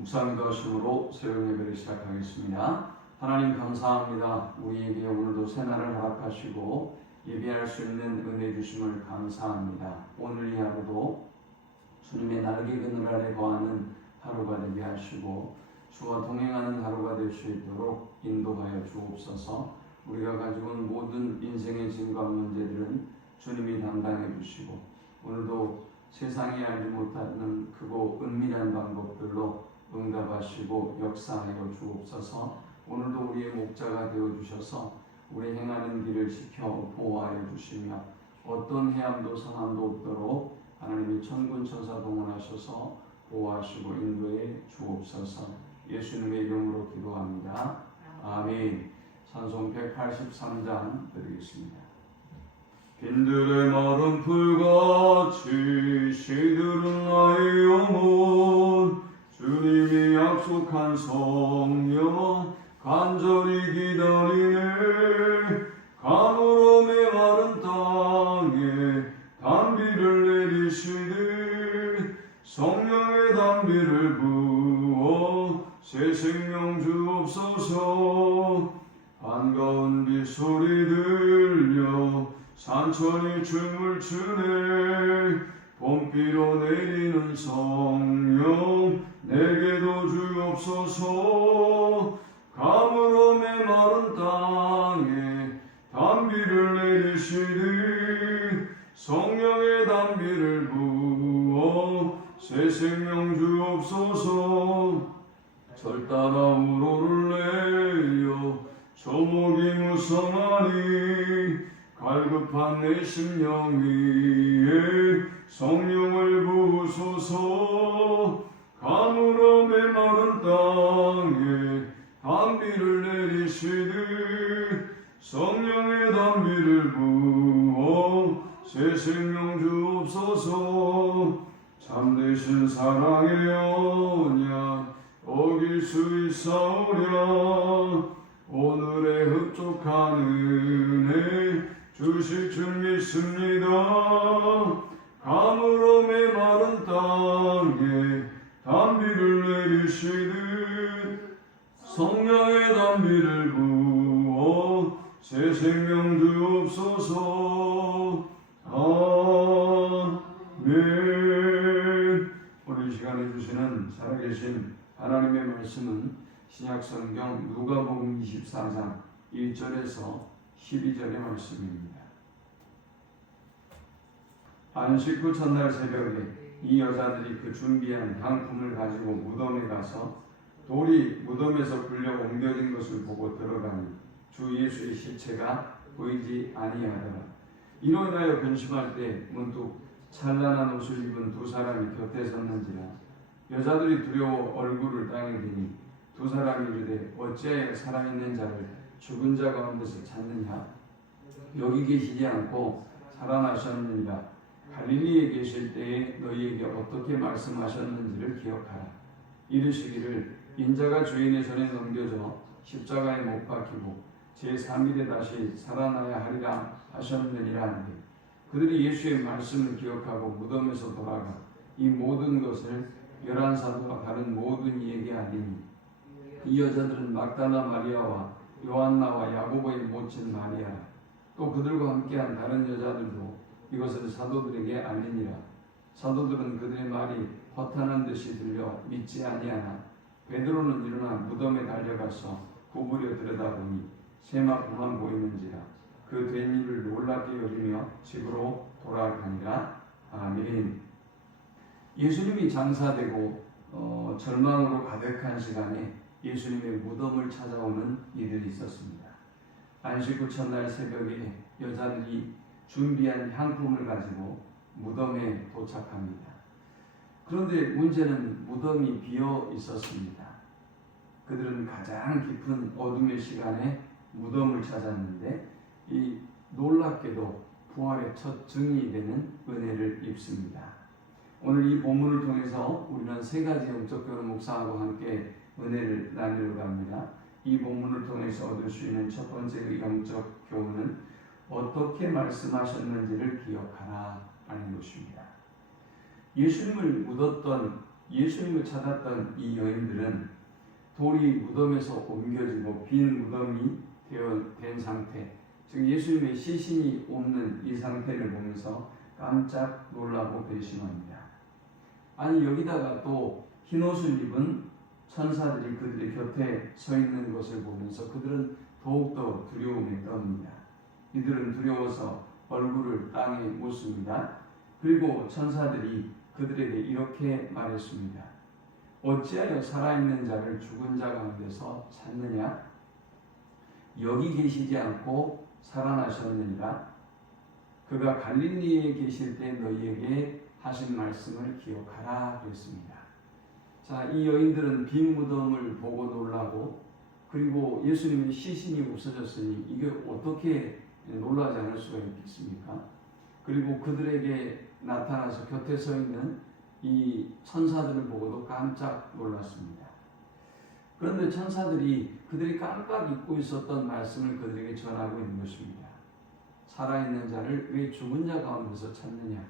묵상기도 하심으로 새로운 예배를 시작하겠습니다. 하나님 감사합니다. 우리에게 오늘도 새날을 허락하시고 예배할 수 있는 은혜 주심을 감사합니다. 오늘 이 하루도 주님의 날개 그늘 아래 거하는 하루가 되게 하시고 주와 동행하는 하루가 될 수 있도록 인도하여 주옵소서. 우리가 가지고 온 모든 인생의 짐과 문제들은 주님이 담당해 주시고 오늘도 세상이 알지 못하는 크고 은밀한 방법들로 응답하시고 역사하여 주옵소서. 오늘도 우리의 목자가 되어주셔서 우리 행하는 길을 지켜 보호하여 주시며 어떤 해함도 상함도 없도록 하나님이 천군 천사 동원하셔서 보호하시고 인도해 주옵소서. 예수님의 이름으로 기도합니다. 아멘. 찬송 183장 드리겠습니다. 빈들의 마른 풀같이 시들은 나의 영혼 주님이 약속한 성령 간절히 기다리네. 가물어 메마른 땅에 단비를 내리시듯 성령의 단비를 부어 새 생명 주옵소서. 반가운 빗소리 들려 산천이 춤을 추네. 봄비로 내리는 성령 내게도 주옵소서. 가물어 메마른 땅에 단비를 내리시듯 성령의 단비를 부어 새 생명 주옵소서. 절 따라 우로를 내려 조목이 무성하니 갈급한 내 심령 위에 성령을 부으소서. 가물어 메마른 땅에 단비를 내리시듯 성령의 단비를 부어 새 생명 주옵소서. 참되신 사랑의 언약 어길 수 있사오랴. 오늘의 흡족한 은혜 주실 줄 믿습니다. 가물어 메마른 땅에 단비를 내리시듯 성령의 단비를 부어 새 생명 주옵소서. 아멘. 오늘 이 시간에 주시는 살아계신 하나님의 말씀은 신약성경 누가복음 24장 1절에서 12절의 말씀입니다. 안식 후 첫날 새벽에 이 여자들이 그 준비한 향품을 가지고 무덤에 가서 돌이 무덤에서 굴려 옮겨진 것을 보고 들어가니 주 예수의 시체가 보이지 아니하더라. 이로 인하여 근심할 때 문득 찬란한 옷을 입은 두 사람이 곁에 섰는지라. 여자들이 두려워 얼굴을 땅에 대니 두 사람이 이르되 어찌하여 살아있는 자를 죽은 자 가운데서 찾느냐. 여기 계시지 않고 살아나셨느니라. 갈릴리에 계실 때에 너희에게 어떻게 말씀하셨는지를 기억하라. 이르시기를 인자가 주인의 손에 넘겨져 십자가에 못 박히고 제3일에 다시 살아나야 하리라 하셨느니라 하는데 그들이 예수의 말씀을 기억하고 무덤에서 돌아가 이 모든 것을 11사도와 다른 모든 이에게 알리니 이 여자들은 막달라 마리아와 요한나와 야고보의 모친 마리아 또 그들과 함께한 다른 여자들도 이것을 사도들에게 알리니라. 사도들은 그들의 말이 허탄한 듯이 들려 믿지 아니하나 베드로는 일어나 무덤에 달려가서 구부려 들여다보니 세마포만 보이는지라. 그 된 일을 놀랍게 여기며 집으로 돌아가니라. 아멘. 예수님이 장사되고 절망으로 가득한 시간에 예수님의 무덤을 찾아오는 이들이 있었습니다. 안식 후 첫날 새벽에 여자들이 준비한 향품을 가지고 무덤에 도착합니다. 그런데 문제는 무덤이 비어 있었습니다. 그들은 가장 깊은 어둠의 시간에 무덤을 찾았는데 이 놀랍게도 부활의 첫 증인이 되는 은혜를 입습니다. 오늘 이 본문을 통해서 우리는 세 가지 영적 교훈을 묵상하고 함께 은혜를 나누려고 합니다. 이 본문을 통해서 얻을 수 있는 첫 번째 영적 교훈은 어떻게 말씀하셨는지를 기억하라 라는 것입니다. 예수님을 묻었던 예수님을 찾았던 이 여인들은 돌이 무덤에서 옮겨지고 빈 무덤이 된 상태, 즉 예수님의 시신이 없는 이 상태를 보면서 깜짝 놀라고 배심합니다. 아니 여기다가 또 흰옷을 입은 천사들이 그들의 곁에 서 있는 것을 보면서 그들은 더욱더 두려움에 떱니다. 이들은 두려워서 얼굴을 땅에 묻습니다. 그리고 천사들이 그들에게 이렇게 말했습니다. 어찌하여 살아있는 자를 죽은 자 가운데서 찾느냐? 여기 계시지 않고 살아나셨느니라. 그가 갈릴리에 계실 때 너희에게 하신 말씀을 기억하라 그랬습니다. 자, 이 여인들은 빈 무덤을 보고 놀라고, 그리고 예수님의 시신이 없어졌으니 이게 어떻게 놀라지 않을 수가 있겠습니까? 그리고 그들에게 나타나서 곁에 서 있는 이 천사들을 보고도 깜짝 놀랐습니다. 그런데 천사들이 그들이 깜빡 잊고 있었던 말씀을 그들에게 전하고 있는 것입니다. 살아있는 자를 왜 죽은 자 가운데서 찾느냐?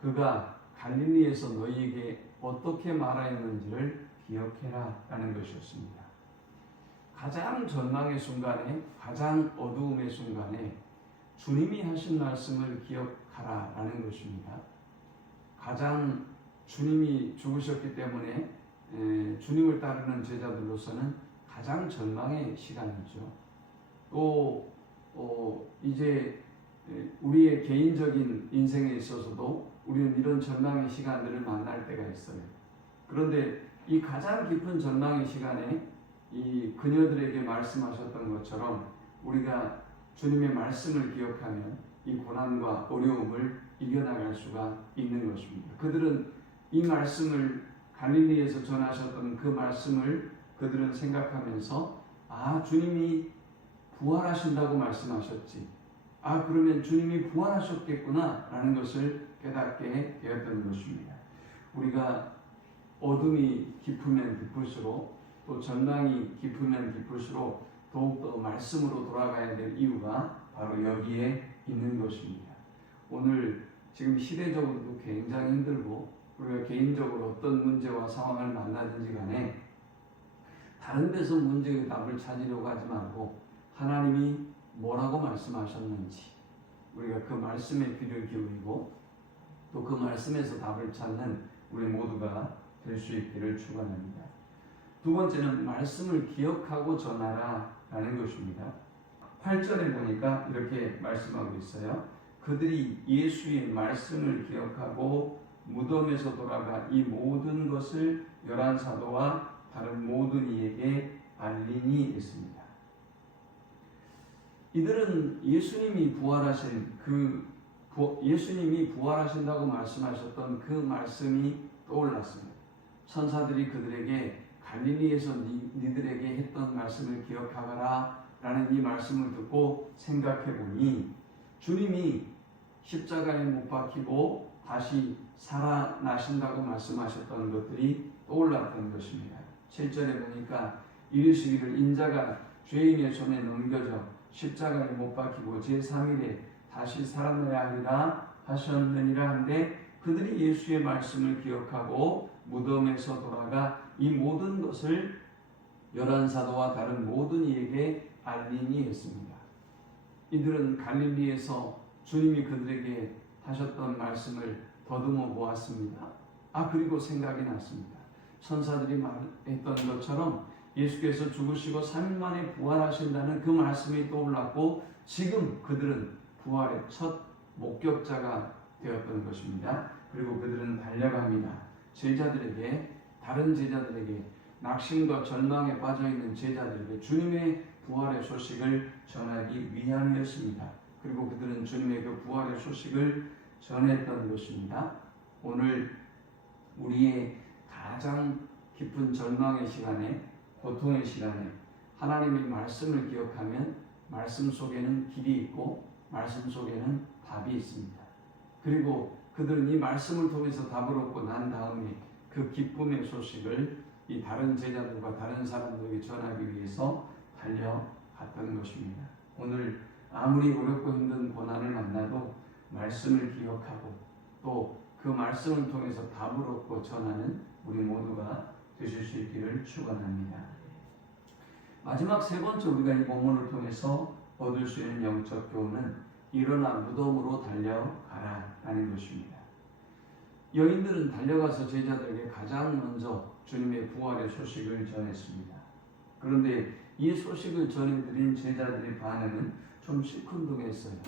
그가 갈릴리에서 너희에게 어떻게 말하였는지를 기억해라 라는 것이었습니다. 가장 절망의 순간에, 가장 어두움의 순간에 주님이 하신 말씀을 기억하라 라는 것입니다. 가장 주님이 죽으셨기 때문에 주님을 따르는 제자들로서는 가장 절망의 시간이죠. 또 이제 우리의 개인적인 인생에 있어서도 우리는 이런 절망의 시간들을 만날 때가 있어요. 그런데 이 가장 깊은 절망의 시간에 이 그녀들에게 말씀하셨던 것처럼 우리가 주님의 말씀을 기억하면 이 고난과 어려움을 이겨나갈 수가 있는 것입니다. 그들은 이 말씀을 갈릴리에서 전하셨던 그 말씀을 그들은 생각하면서 주님이 부활하신다고 말씀하셨지. 그러면 주님이 부활하셨겠구나 라는 것을 깨닫게 되었던 것입니다. 우리가 어둠이 깊으면 깊을수록 또 절망이 깊으면 깊을수록 더욱더 말씀으로 돌아가야 될 이유가 바로 여기에 있는 것입니다. 오늘 지금 시대적으로도 굉장히 힘들고 우리가 개인적으로 어떤 문제와 상황을 만나든지 간에 다른 데서 문제의 답을 찾으려고 하지 말고 하나님이 뭐라고 말씀하셨는지 우리가 그 말씀에 귀를 기울이고 또 그 말씀에서 답을 찾는 우리 모두가 될 수 있기를 축원합니다. 두 번째는 말씀을 기억하고 전하라 라는 것입니다. 8절에 보니까 이렇게 말씀하고 있어요. 그들이 예수의 말씀을 기억하고 무덤에서 돌아가 이 모든 것을 11사도와 다른 모든 이에게 알리니 했습니다. 이들은 예수님이 부활하신다고 말씀하셨던 그 말씀이 떠올랐습니다. 천사들이 그들에게 갈릴리에서 니들에게 했던 말씀을 기억하거라 라는 이 말씀을 듣고 생각해 보니 주님이 십자가에 못 박히고 다시 살아나신다고 말씀하셨던 것들이 떠올랐던 것입니다. 7절에 보니까 이르시기를 인자가 죄인의 손에 넘겨져 십자가에 못 박히고 제3일에 다시 살아나야 하리라 하셨느니라 한데 그들이 예수의 말씀을 기억하고 무덤에서 돌아가 이 모든 것을 11사도와 다른 모든 이에게 알리니 했습니다. 이들은 갈릴리에서 주님이 그들에게 하셨던 말씀을 더듬어 보았습니다. 그리고 생각이 났습니다. 천사들이 말했던 것처럼 예수께서 죽으시고 3일 만에 부활하신다는 그 말씀이 떠올랐고 지금 그들은 부활의 첫 목격자가 되었던 것입니다. 그리고 그들은 달려갑니다. 다른 제자들에게 낙심과 절망에 빠져있는 제자들에게 주님의 부활의 소식을 전하기 위함이었습니다. 그리고 그들은 주님의 그 부활의 소식을 전했던 것입니다. 오늘 우리의 가장 깊은 절망의 시간에, 고통의 시간에 하나님의 말씀을 기억하면 말씀 속에는 길이 있고 말씀 속에는 답이 있습니다. 그리고 그들은 이 말씀을 통해서 답을 얻고 난 다음에 그 기쁨의 소식을 이 다른 제자들과 다른 사람들에게 전하기 위해서 달려갔던 것입니다. 오늘 아무리 어렵고 힘든 고난을 만나도 말씀을 기억하고 또 그 그 말씀을 통해서 답을 얻고 전하는 우리 모두가 되실 수 있기를 축원합니다. 마지막 세 번째 우리가 이 본문을 통해서 얻을 수 있는 영적 교훈은 일어나 무덤으로 달려가라 라는 것입니다. 여인들은 달려가서 제자들에게 가장 먼저 주님의 부활의 소식을 전했습니다. 그런데 이 소식을 전해드린 제자들의 반응은 좀 시큰둥했어요.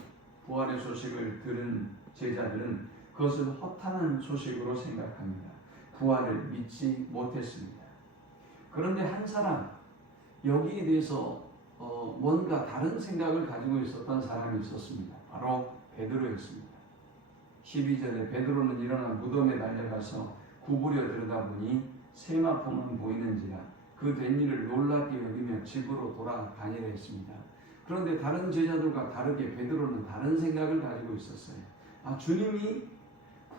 부활의 소식을 들은 제자들은 그것을 허탄한 소식으로 생각합니다. 부활을 믿지 못했습니다. 그런데 한 사람, 여기에 대해서 뭔가 다른 생각을 가지고 있었던 사람이 있었습니다. 바로 베드로였습니다. 12절에 베드로는 일어나 무덤에 달려가서 구부려 들여다보니 세마포만 보이는지라 그 된 일을 놀랍게 여기며 집으로 돌아가니라 했습니다. 그런데 다른 제자들과 다르게 베드로는 다른 생각을 가지고 있었어요. 주님이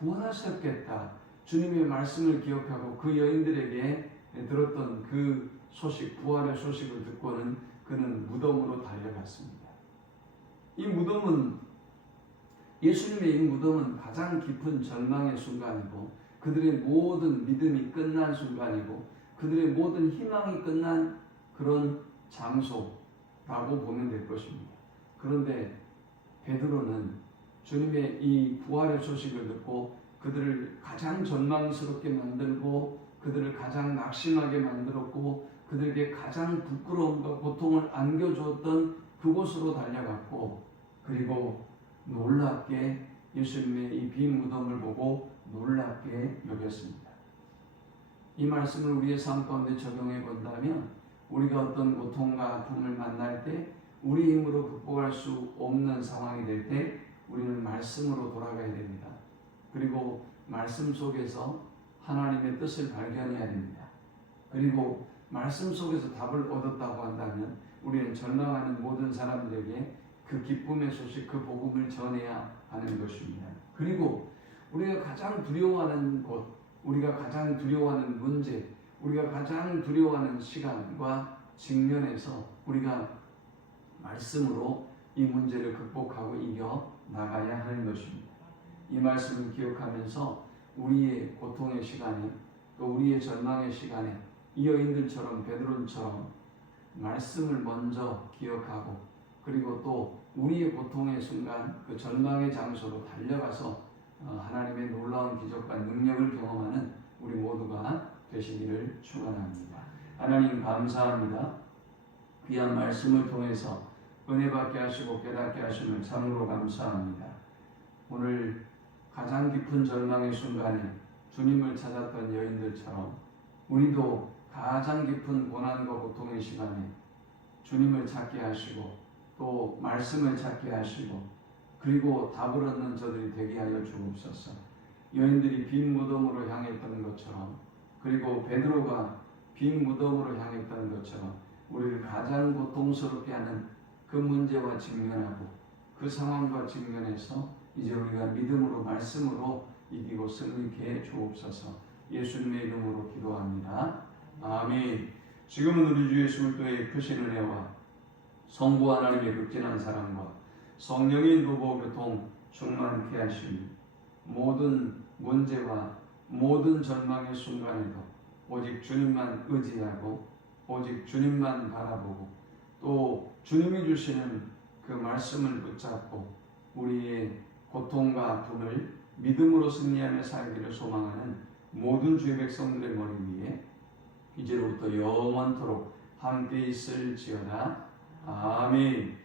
부활하셨겠다. 주님의 말씀을 기억하고 그 여인들에게 들었던 그 소식, 부활의 소식을 듣고는 그는 무덤으로 달려갔습니다. 이 무덤은, 예수님의 이 무덤은 가장 깊은 절망의 순간이고 그들의 모든 믿음이 끝난 순간이고 그들의 모든 희망이 끝난 그런 장소라고 보면 될 것입니다. 그런데 베드로는 주님의 이 부활의 소식을 듣고 그들을 가장 절망스럽게 만들고 그들을 가장 낙심하게 만들었고 그들에게 가장 부끄러움과 고통을 안겨주었던 그곳으로 달려갔고 그리고 놀랍게 예수님의 이 빈 무덤을 보고 놀랍게 여겼습니다. 이 말씀을 우리의 삶 가운데 적용해 본다면 우리가 어떤 고통과 아픔을 만날 때 우리 힘으로 극복할 수 없는 상황이 될 때 우리는 말씀으로 돌아가야 됩니다. 그리고 말씀 속에서 하나님의 뜻을 발견해야 됩니다. 그리고 말씀 속에서 답을 얻었다고 한다면 우리는 절망하는 모든 사람들에게 그 기쁨의 소식, 그 복음을 전해야 하는 것입니다. 그리고 우리가 가장 두려워하는 곳, 우리가 가장 두려워하는 문제, 우리가 가장 두려워하는 시간과 직면에서 우리가 말씀으로 이 문제를 극복하고 이겨 나가야 하는 것입니다. 이 말씀을 기억하면서 우리의 고통의 시간에 또 우리의 절망의 시간에 이 여인들처럼 베드로처럼 말씀을 먼저 기억하고 그리고 또 우리의 고통의 순간 그 절망의 장소로 달려가서 하나님의 놀라운 기적과 능력을 경험하는 우리 모두가 되시기를 축원합니다. 하나님 감사합니다. 귀한 말씀을 통해서 은혜 받게 하시고 깨닫게 하심을 참으로 감사합니다. 오늘 가장 깊은 절망의 순간에 주님을 찾았던 여인들처럼 우리도 가장 깊은 고난과 고통의 시간에 주님을 찾게 하시고 또 말씀을 찾게 하시고 그리고 답을 얻는 저들이 되게 하여 주옵소서. 여인들이 빈 무덤으로 향했던 것처럼 그리고 베드로가 빈 무덤으로 향했던 것처럼 우리를 가장 고통스럽게 하는 그 문제와 직면하고 그 상황과 직면해서 이제 우리가 믿음으로 말씀으로 이기고 승리케 해 주옵소서. 예수님의 이름으로 기도합니다. 아멘. 지금은 우리 주 예수 그리스도의 크신 은혜와 성부 하나님의 극진한 사랑과 성령의 인도고 교통 충만케 하시니 모든 문제와 모든 절망의 순간에도 오직 주님만 의지하고 오직 주님만 바라보고 또 주님이 주시는 그 말씀을 붙잡고 우리의 고통과 아픔을 믿음으로 승리하며 살기를 소망하는 모든 주의 백성들의 머리 위에 이제로부터 영원토록 함께 있을지어다. 아멘.